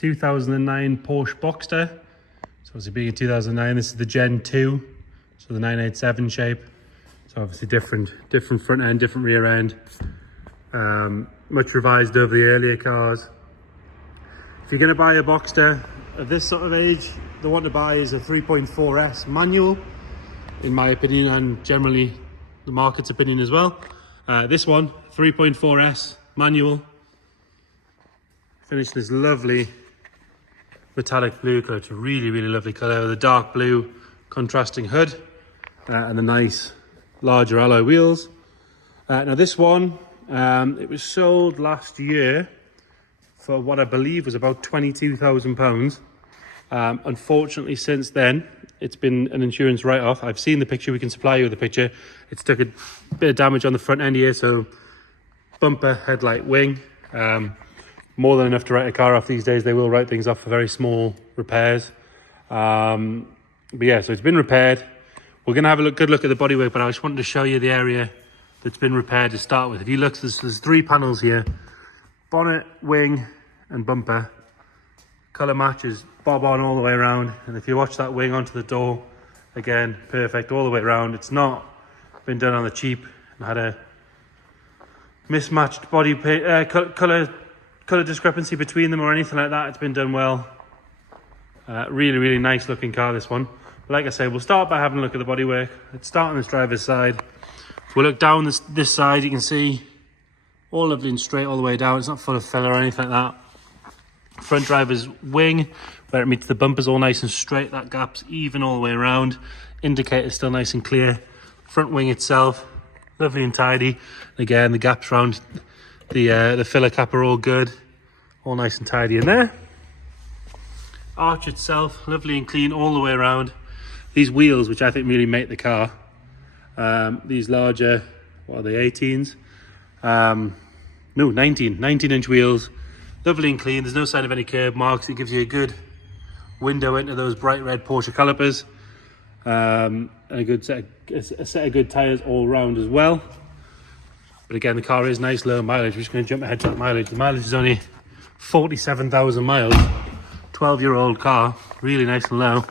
2009 Porsche Boxster. So obviously being in 2009, this is the Gen 2, so the 987 shape. So obviously different front end, different rear end. Much revised over the earlier cars. If you're going to buy a Boxster at this sort of age, the one to buy is a 3.4S manual, in my opinion, and generally the market's opinion as well. This one, 3.4S manual, finished this lovely metallic blue colour. It's a really lovely colour with a dark blue contrasting hood and the nice larger alloy wheels. Now this one, it was sold last year for what I believe was about £22,000. Unfortunately, since then, it's been an insurance write-off. I've seen the picture, we can supply you with the picture. It's took a bit of damage on the front end here, so bumper, headlight, wing. More than enough to write a car off these days. They will write things off for very small repairs. But yeah, so it's been repaired. We're going to have a good look at the bodywork, but I just wanted to show you the area that's been repaired to start with. If you look, there's 3 panels here. Bonnet, wing and bumper. Colour matches bob on all the way around, and if you watch that wing onto the door, again, perfect all the way around. It's not been done on the cheap and had a mismatched body paint, colour discrepancy between them or anything like that. It's been done well. Really nice looking car, this one. But like I say, we'll start by having a look at the bodywork. Let's start on this driver's side. If we look down this side, you can see all lovely and straight all the way down. It's not full of filler or anything like that. Front driver's wing, where it meets the bumper's all nice and straight. That gap's even all the way around. Indicator's still nice and clear. Front wing itself, lovely and tidy. Again, the gaps around the filler cap are all good. All nice and tidy in there. Arch itself, lovely and clean all the way around. These wheels, which I think really make the car. These larger, what are they, 18s? No, 19-inch wheels. Lovely and clean. There's no sign of any curb marks. It gives you a good window into those bright red Porsche calipers. And a set of good tyres all round as well. But again, the car is nice low mileage. We're just going to jump ahead to that mileage. The mileage is only 47,000 miles. 12-year-old car, really nice and low.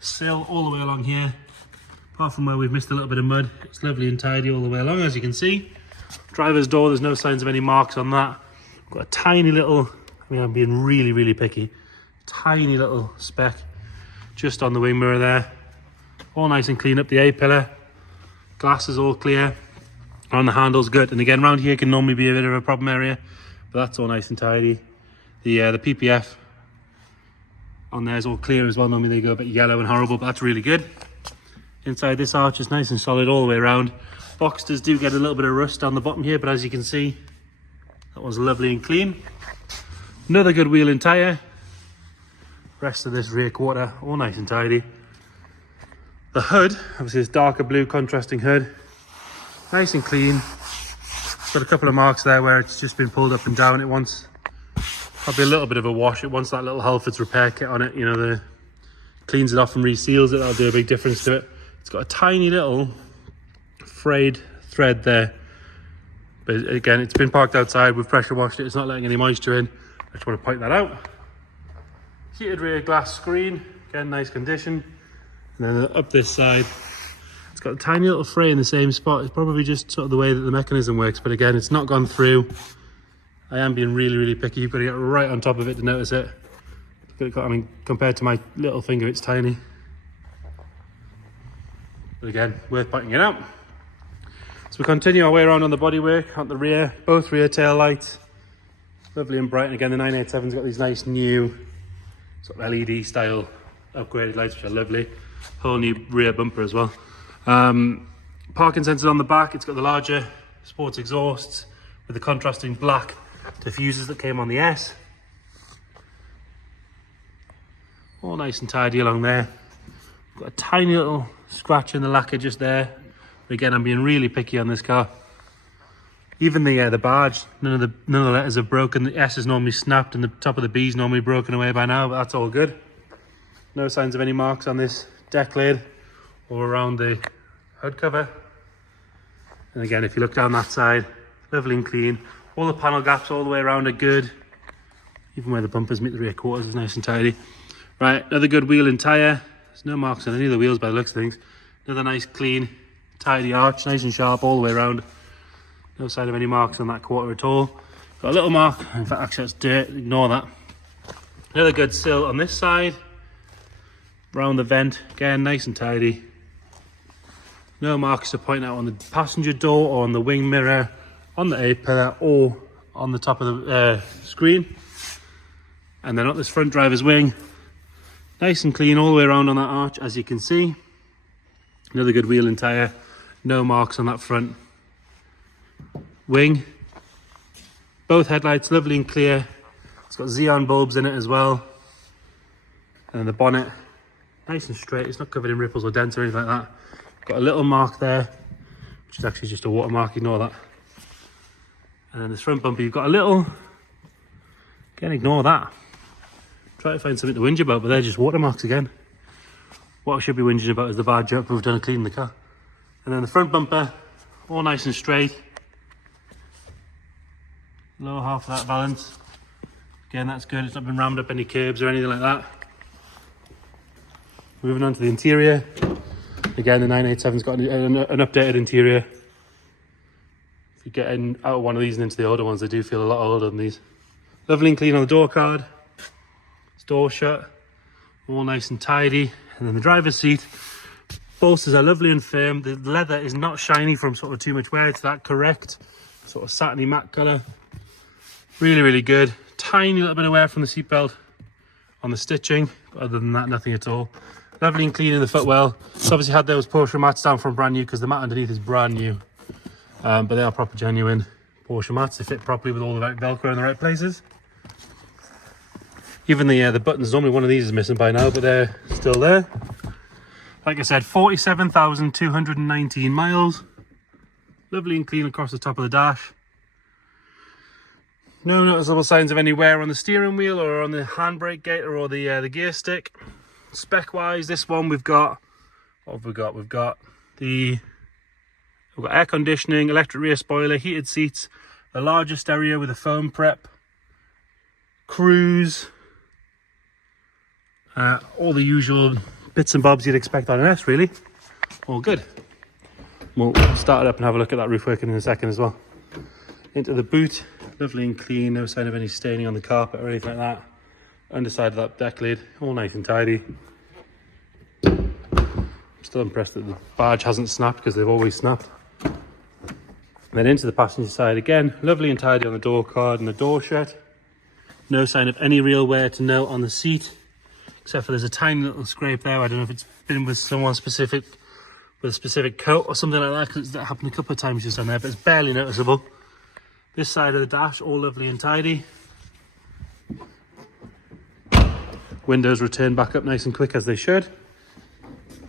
Sill all the way along here. Apart from where we've missed a little bit of mud, it's lovely and tidy all the way along, as you can see. Driver's door, there's no signs of any marks on that. Got a tiny little, I mean, I'm being really picky, tiny little speck just on the wing mirror there. All nice and clean up the A-pillar. Glass is all clear. On the handles, good. And again, around here can normally be a bit of a problem area, but that's all nice and tidy. The PPF on there is all clear as well. Normally they go a bit yellow and horrible, but that's really good. Inside this arch is nice and solid all the way around. Boxsters do get a little bit of rust on the bottom here, but as you can see, that one's lovely and clean. Another good wheel and tyre. Rest of this rear quarter, all nice and tidy. The hood, obviously this darker blue contrasting hood. Nice and clean. It's got a couple of marks there where it's just been pulled up and down. It wants probably a little bit of a wash. It wants that little Halfords repair kit on it. You know, cleans it off and reseals it. That'll do a big difference to it. It's got a tiny little frayed thread there. But again, it's been parked outside. We've pressure washed it. It's not letting any moisture in. I just want to point that out. Heated rear glass screen. Again, nice condition. And then up this side, it's got a tiny little fray in the same spot. It's probably just sort of the way that the mechanism works. But again, it's not gone through. I am being really picky. You've got to get right on top of it to notice it. I mean, compared to my little finger, it's tiny. But again, worth pointing it out. So we continue our way around on the bodywork, on the rear, both rear tail lights. Lovely and bright. And again, the 987's got these nice new sort of LED style upgraded lights, which are lovely. Whole new rear bumper as well. Parking sensors on the back. It's got the larger sports exhausts with the contrasting black diffusers that came on the S. All nice and tidy along there. Got a tiny little scratch in the lacquer just there. But again, I'm being really picky on this car. Even the badge, none of the letters are broken. The S is normally snapped and the top of the B is normally broken away by now, but that's all good. No signs of any marks on this deck lid or around the hood cover. And again, if you look down that side, lovely and clean. All the panel gaps all the way around are good. Even where the bumpers meet the rear quarters is nice and tidy. Right, another good wheel and tyre. There's no marks on any of the wheels by the looks of things. Another nice, clean, tidy arch, nice and sharp all the way around. No sign of any marks on that quarter at all. Got a little mark, in fact actually that's dirt, ignore that. Another good sill on this side. Round the vent, again nice and tidy. No marks to point out on the passenger door or on the wing mirror, on the A-pillar or on the top of the screen. And then on this front driver's wing, nice and clean all the way around on that arch, as you can see. Another good wheel and tyre, no marks on that front wing. Both headlights lovely and clear. It's got xenon bulbs in it as well. And then the bonnet, nice and straight. It's not covered in ripples or dents or anything like that. Got a little mark there, which is actually just a watermark, ignore that. And then this front bumper, you've got a little, again, ignore that. Try to find something to whinge about, but they're just watermarks again. What I should be whinging about is the bad job we've done of cleaning the car. And then the front bumper, all nice and straight. Lower half of that balance. Again, that's good. It's not been rammed up any curbs or anything like that. Moving on to the interior. Again, the 987's got an updated interior. If you get out of one of these and into the older ones, they do feel a lot older than these. Lovely and clean on the door card. Door shut, all nice and tidy. And then the driver's seat, bolsters are lovely and firm. The leather is not shiny from sort of too much wear. It's that correct sort of satiny matte colour. Really, really good. Tiny little bit of wear from the seatbelt on the stitching, but other than that, nothing at all. Lovely and clean in the footwell. It's obviously had those Porsche mats down from brand new because the mat underneath is brand new, but they are proper genuine Porsche mats. They fit properly with all the right Velcro in the right places. Even the buttons, normally one of these is missing by now, but they're still there. Like I said, 47,219 miles. Lovely and clean across the top of the dash. No noticeable signs of any wear on the steering wheel or on the handbrake gaiter or the gear stick. Spec wise, this one we've got, what have we got? We've got air conditioning, electric rear spoiler, heated seats, the larger stereo with a foam prep, cruise, all the usual bits and bobs you'd expect on an S, really. All good. We'll start it up and have a look at that roof working in a second as well. Into the boot, lovely and clean, no sign of any staining on the carpet or anything like that. Underside of that deck lid, all nice and tidy. I'm still impressed that the badge hasn't snapped because they've always snapped. And then into the passenger side again, lovely and tidy on the door card and the door shut. No sign of any real wear to note on the seat, except for there's a tiny little scrape there. I don't know if it's been with someone specific, with a specific coat or something like that, because that happened a couple of times just on there, but it's barely noticeable. This side of the dash, all lovely and tidy. Windows return back up nice and quick as they should.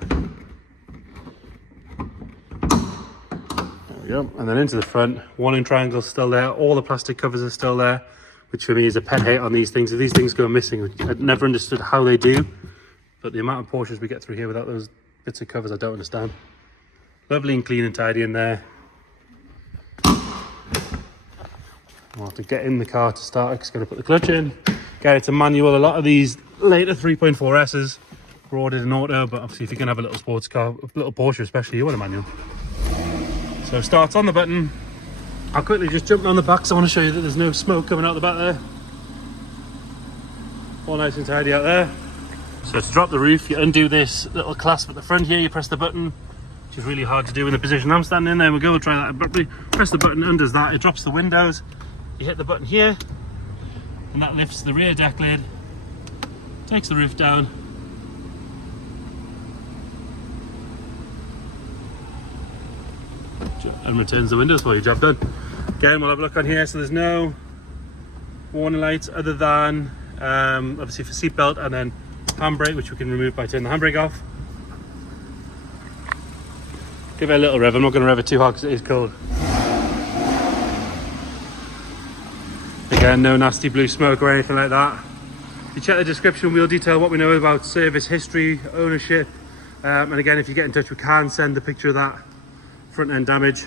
There we go. And then into the front, warning triangle's still there. All the plastic covers are still there, which for me is a pet hate on these things. If these things go missing, I've never understood how they do, but the amount of Porsches we get through here without those bits of covers, I don't understand. Lovely and clean and tidy in there. I'll have to get in the car to start it, 'cause it's going to put the clutch in. Again, it's a manual. A lot of these later 3.4S's were ordered in auto, but obviously if you're going to have a little sports car, a little Porsche especially, you want a manual. So starts on the button. I'll quickly just jump on the back, so I want to show you that there's no smoke coming out the back there. All nice and tidy out there. So to drop the roof, you undo this little clasp at the front here, you press the button, which is really hard to do in the position I'm standing in. There we go, we'll try that abruptly. Press the button, undoes that, it drops the windows. You hit the button here, and that lifts the rear deck lid, takes the roof down, and returns the windows for you. Job done. Again, we'll have a look on here. So there's no warning lights other than obviously for seatbelt, and then handbrake, which we can remove by turning the handbrake off. Give it a little rev. I'm not going to rev it too hard because it is cold. Again, no nasty blue smoke or anything like that. If you check the description, we'll detail what we know about service history, ownership, and again, if you get in touch, we can send a picture of that front end damage.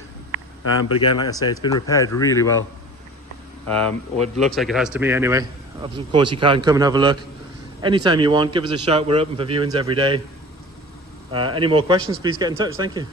But again, like I say, it's been repaired really well, or it looks like it has to me anyway. of course you can come and have a look anytime you want. Give us a shout. We're open for viewings every day. Any more questions, please get in touch. Thank you.